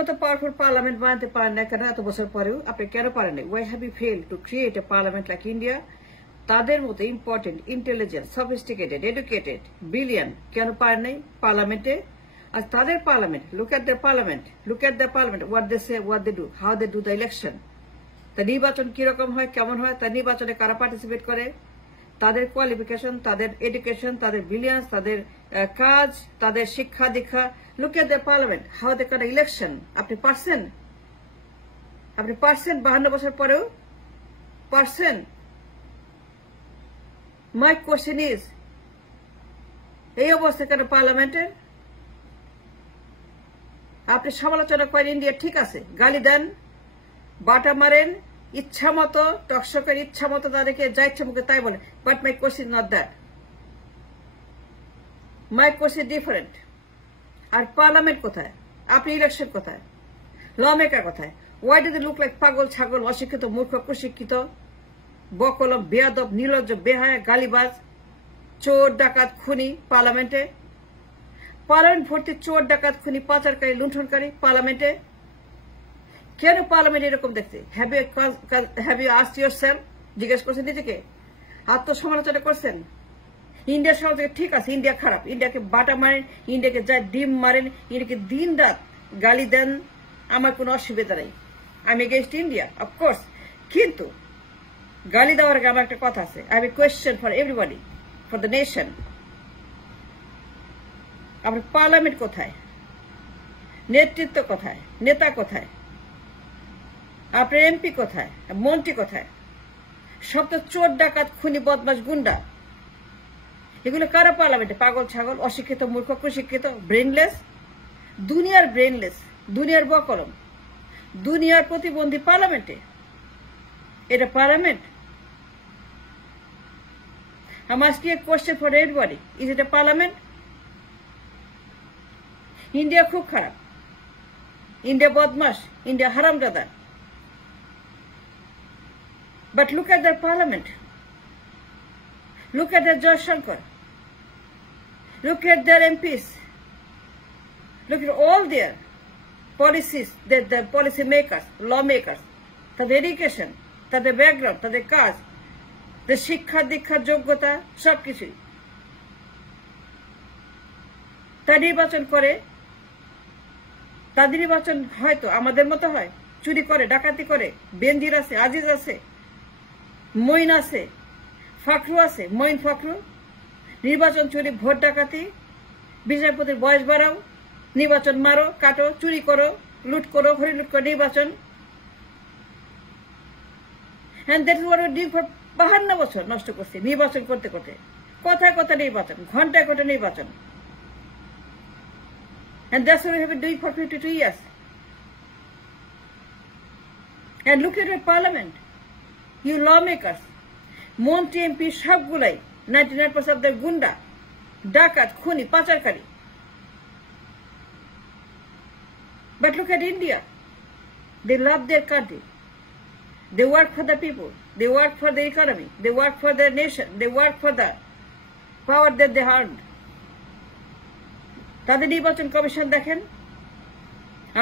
মতো powerful parliament বানাতে পারেন না কেন এত বছর পরেও আপনি কেন পারেন না? Why have you fail to create a parliament like India? তাদের মতো important, intelligent, sophisticated, educated, brilliant কেন পারেন নাই পার্লামেন্টে? আর তাদের parliament, look at the parliament, what they say, what they do, how they do the election. তা নির্বাচন কিরকম হয়, কেমন হয়, তার নির্বাচনে কারা পার্টিসিপেট করে, তাদের কোয়ালিফিকেশন, তাদের এডুকেশন, তাদের ব্রিলিয়ান্স, তাদের কাজ, তাদের শিক্ষা দীক্ষা। Look at the parliament, how they car election. আপনি পারছেন? 52 বছর পরেও পারছেন? মাই কোশ্চেন ইজ, এই অবস্থা কেন পার্লামেন্টের? আপনি সমালোচনা করেন ইন্ডিয়া, ঠিক আছে, গালি দেন, বাটা মারেন, ইচ্ছা মতো টকশো করে, ইচ্ছা মতো তাদেরকে যা ইচ্ছা মুখে তাই বলে। But my question not that. My question different. আর পার্লামেন্ট কোথায়? আপনি ইলেকশন কোথায়? ল মেকার কোথায়? Why do they look like পাগল, ছাগল, অশিক্ষিত, মূর্খ, কুশিক্ষিত, বকলম, বেয়াদব, নির্লজ্জ, বেহায়া, গালিবাজ, চোর, ডাকাত, খুনি পার্লামেন্টে? পার্লামেন্ট ভর্তি চোর, ডাকাত, খুনি, পাচারকারী, লুণ্ঠনকারী পার্লামেন্টে। কেন পার্লামেন্ট এরকম দেখতে? Have you asked yourself? জিজ্ঞেস করছেন নিজেকে? আত্মসমালোচনা করছেন? ইন্ডিয়ার সমালোচনা, ঠিক আছে, ইন্ডিয়া খারাপ, ইন্ডিয়াকে বাটা মারেন, ইন্ডিয়াকে যা ডিম মারেন, ইন্ডিয়াকে দিন রাত গালি দেন, আমার কোনো অসুবিধা নেই। আমি এগেইনস্ট ইন্ডিয়া, অফকোর্স। কিন্তু গালি দেওয়ার আগে আমার একটা কথা আছে। I have a question for everybody, for the nation. আপনার পার্লামেন্ট কোথায়? নেতৃত্ব কোথায়? নেতা কোথায়? আপনার এমপি কোথায়? মন্ত্রী কোথায়? সব তো চোর, ডাকাত, খুনি, বদমাশ, গুন্ডা। এগুলো কারা পার্লামেন্টে? পাগল, ছাগল, অশিক্ষিত, মূর্খ, কুশিক্ষিত, ব্রেনলেস। দুনিয়ার ব্রেনলেস, দুনিয়ার বকলম, দুনিয়ার প্রতিবন্ধী পার্লামেন্টে। এটা parliament? I'm asking a question for everybody. Is it a parliament? India খুব খারাপ, ইন্ডিয়া বদমাস, ইন্ডিয়া হারামজাদা। But look at their parliament. Look at their Jaishankar. Look at their MPs. Look at all their policies, the policy makers, lawmakers, তাদের এডুকেশন, তাদের ব্যাকগ্রাউন্ড, তাদের কাজ, তাদের শিক্ষা দীক্ষার যোগ্যতা, সবকিছুই। তা নির্বাচন করে, তাদের নির্বাচন হয়তো আমাদের মতো হয়, চুরি করে, ডাকাতি করে। বেনজির আছে, আজিজ আছে, মঈন আছে, ফাকরু আছে, মঈন ফাকরু। নির্বাচন চুরি, ভোট ডাকাতি, বিচারপতির বয়স বাড়াও, নির্বাচন মারো, কাটো, চুরি করো, লুট করো, হরিলুট করো, নির্বাচন। And that is what we did for 52 বছর নষ্ট করছে নির্বাচন করতে করতে। কথায় কথা নির্বাচন, ঘন্টায় ঘন্টা নির্বাচন। And that's what we have been doing for 52 years. And look at your parliament, you lawmakers, মন্ত্রী, এমপি সবগুলাই 99% of the গুন্ডা, ডাকাত, খুনি, পাচারকারী। But look at India. They love their country. They work for the people. They work for the economy. They work for their nation. They work for the power that they earned. তাদের নির্বাচন কমিশন দেখেন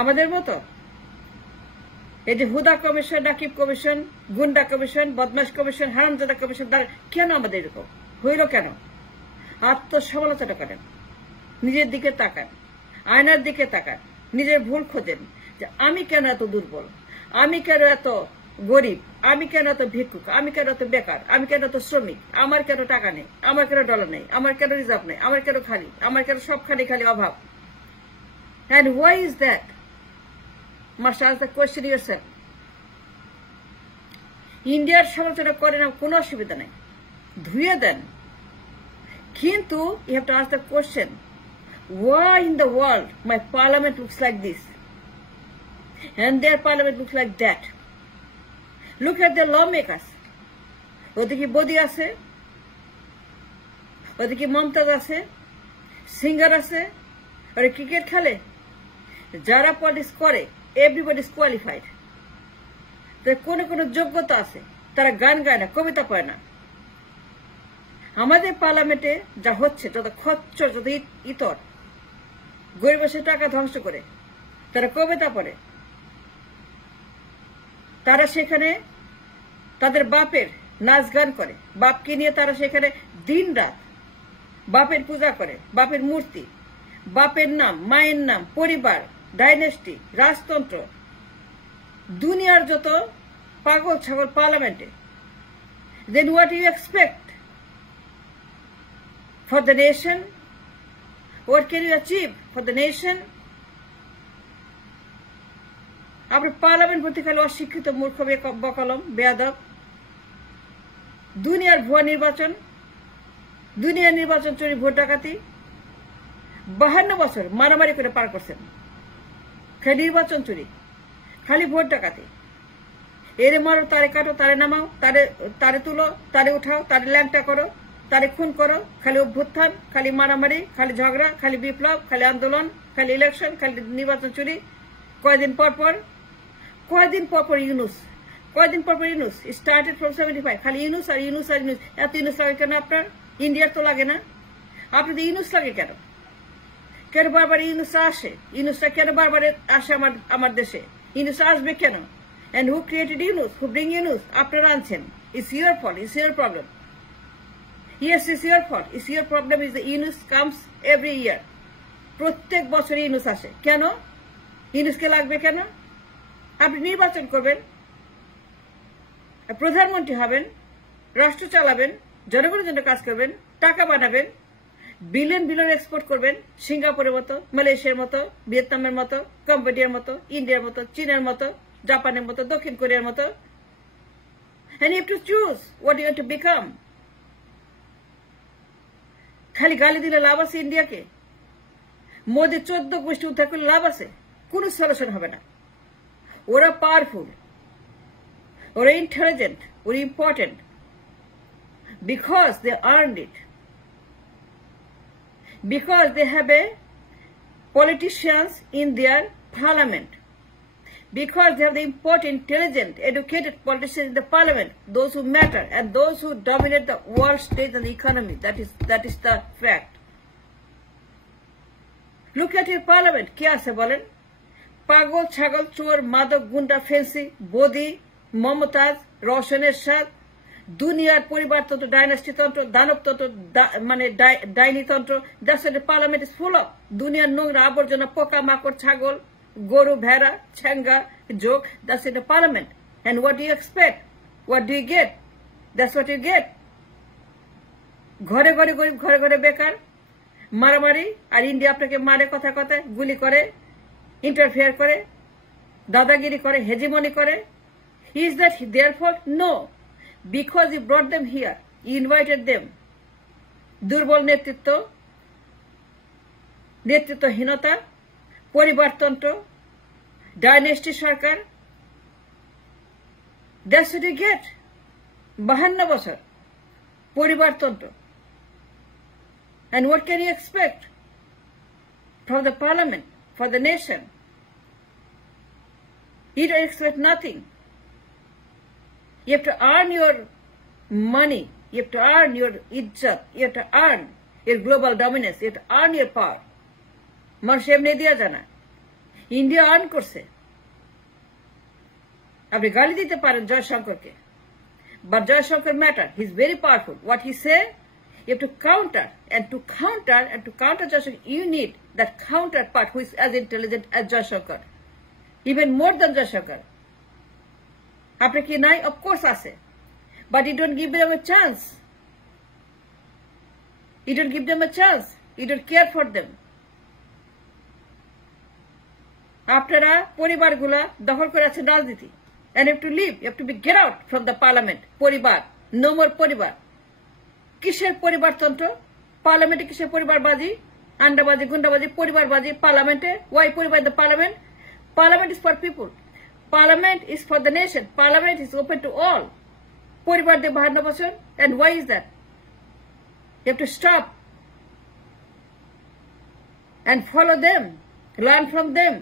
আমাদের মতো? এই যে হুদা কমিশন, নাকিব কমিশন, গুন্ডা কমিশন, বদমাশ কমিশন, হারামজাদা কমিশন, কেন আমাদের এরকম হইল? কেন? আত্মসমালোচনা করেন, নিজের দিকে তাকান, আয়নার দিকে তাকান, নিজের ভুল খোঁজেন যে আমি কেন এত দুর্বল, আমি কেন এত গরিব, আমি কেন এত ভিক্ষুক, আমি কেন এত বেকার, আমি কেন এত শ্রমিক, আমার কেন টাকা নেই, আমার কেন ডলার নেই, আমার কেন রিজার্ভ নেই, আমার কেন খালি, আমার কেন সব খালি খালি অভাব। And why is that? Must ask the question yourself. ইন্ডিয়ার সমালোচনা করে না, কোনো অসুবিধা নেই, ধুয়ে দেন। কিন্তু you have to ask the question, why in the world my parliament looks like this and their parliament looks like that? Look at the lawmakers. ওদিকে বদি আছে, ওদিকে মমতাজ আছে, সিঙ্গার আছে, ওরা ক্রিকেট খেলে। যারা পলিটিক্স করে, এভরিবডি ইজ কোয়ালিফাইড। কোনো কোনো যোগ্যতা আছে, তারা গান গায় না, কবিতা পড়ে না। আমাদের পার্লামেন্টে যা হচ্ছে, যত খচ্চর, যত ইতর, গরিবের টাকা ধ্বংস করে, তারা কবিতা পড়ে, তারা সেখানে তাদের বাপের নাচ গান করে, বাপকে নিয়ে তারা সেখানে দিন রাত বাপের পূজা করে, বাপের মূর্তি, বাপের নাম, মায়ের নাম, পরিবার, ডাইনেস্টি, রাজতন্ত্র, দুনিয়ার যত পাগল ছাগল পার্লামেন্টে। Then what do you expect for the nation? What can you achieve for the nation? আপনার পার্লামেন্ট ভর্তি খালি অশিক্ষিত মূর্খ বকলম বেয়াদব। দুনিয়ার ভুয়া নির্বাচন, দুনিয়ার নির্বাচন চুরি, ভোট ডাকাতি, 52 বছর মারামারি করে পার করছেন। খালি নির্বাচন চুরি, খালি ভোট ডাকাতি। এরে মারো, তারে কাটো, তারে নামাও, তারে তুলো, তারে উঠাও, তারে ল্যাংটা করো, তারে খুন করো। খালি অভ্যুত্থান, খালি মারামারি, খালি ঝগড়া, খালি বিপ্লব, খালি আন্দোলন, খালি ইলেকশন, খালি নির্বাচন চুরি। কয়দিন পর পর ইউনুস, কয়দিন পর পর ইউনুস। স্টার্টেড ফ্রম 75, খালি ইউনুস আর ইউনুস আর ইউনুস। এত ইউনুস লাগে কেন আপনার? ইন্ডিয়ার তো লাগে না, আপনাদের ইউনুস লাগে কেন? কেন বারবার ইউনুসরা আসে? ইউনুসরা কেন বারবার আসে আমার দেশে? ইউনুস আসবে কেন? And who created Yunus? Who bring Yunus? আপনারা আনছেন। It's your fault. It's your problem. Yes, it's your fault. It's your problem is the Yunus comes every year. প্রত্যেক বছর ইউনুস আসে কেন? ইউনুসকে লাগবে কেন? আপনি নির্বাচন করবেন, প্রধানমন্ত্রী হবেন, রাষ্ট্র চালাবেন, জনগণের জন্য কাজ করবেন, টাকা বানাবেন, বিলিয়ন বিলিয়ন এক্সপোর্ট করবেন, সিঙ্গাপুরের মতো, মালয়েশিয়ার মতো, ভিয়েতনামের মতো, কম্বোডিয়ার মতো, ইন্ডিয়ার মতো, চীনের মতো, জাপানের মতো, দক্ষিণ কোরিয়ার মতো। And you have to choose what you want to become. খালি গালি দিলে লাভ আছে ইন্ডিয়াকে? মোদি 14 গোষ্ঠী উদ্ধার করলে লাভ আছে? কোন সলিউশন হবে না। ওরা পাওয়ারফুল, ওরা ইন্টেলিজেন্ট, ওরা important because they earned it, because they have a politicians in their parliament, because they have the important, intelligent, educated politicians in the parliament, those who matter and those who dominate the world stage and the economy. That is the fact. Look at your parliament. কে আছে বলেন? পাগল ছাগল, চোর, মাদক, গুন্ডা, ফেন্সি, বদি, মমতাজ, রওশনের সাথ, দুনিয়ার পরিবারতন্ত্র, ডাইনাস্টি তন্ত্র, দানবতন্ত্র, মানে ডাইনিতন্ত্র। That's what the parliament is full of. দুনিয়ার নোংরা আবর্জনা, পোকা মাকড়, ছাগল, গরু, ভেড়া, ছেঙ্গা, যোগ। That's in the parliament. And what do you expect? What do you get? That's what you get. ঘরে ঘরে গরিব, ঘরে ঘরে বেকার, মারামারি। আর ইন্ডিয়া আপনাকে মারে, কথা কথায় গুলি করে, ইন্টারফেয়ার করে, দাদাগিরি করে, হেজিমনি করে। Is that their fault? No. Because you brought them here. You invited them. দুর্বল নেতৃত্ব, নেতৃত্বহীনতা, পরিবারতন্ত্র, ডাইনেস্টি সরকার। That's what you get. 52 বছর পরিবারতন্ত্র। And what can you expect from the parliament, for the nation? You don't expect nothing. You have to earn your money. You have to earn your izzat. You have to earn your global dominance. You have to earn your power. মানুষ এমনি দিয়া জানা। India earn করছে। আপনি গালি দিতে পারেন জয়শঙ্করকে, but Jaishankar matter. He is very powerful. What he say, you have to counter, and to counter Jayashankar, you need that counterpart who is as intelligent as Jayashankar, even more than Jayashankar. আপনি কি নাই? Of course আছে, but you don't give them a chance. You don't give them a chance. You don't care for them. আপনারা পরিবারগুলা দখল করে আছেন রাজনীতি, and you have to leave. You have to get out from the parliament. পরিবার, no more পরিবার। কিসের পরিবারতন্ত্র? পার্লামেন্টে কিসের পরিবারবাজি, আন্ডাবাজি, গুন্ডাবাজি, পরিবারবাজি পার্লামেন্টে? Why পরিবার in the parliament? Parliament is for people. Parliament is for the nation. Parliament is open to all. পরিবার দিয়ে 52 বছর। And why is that? You have to stop and follow them, learn from them.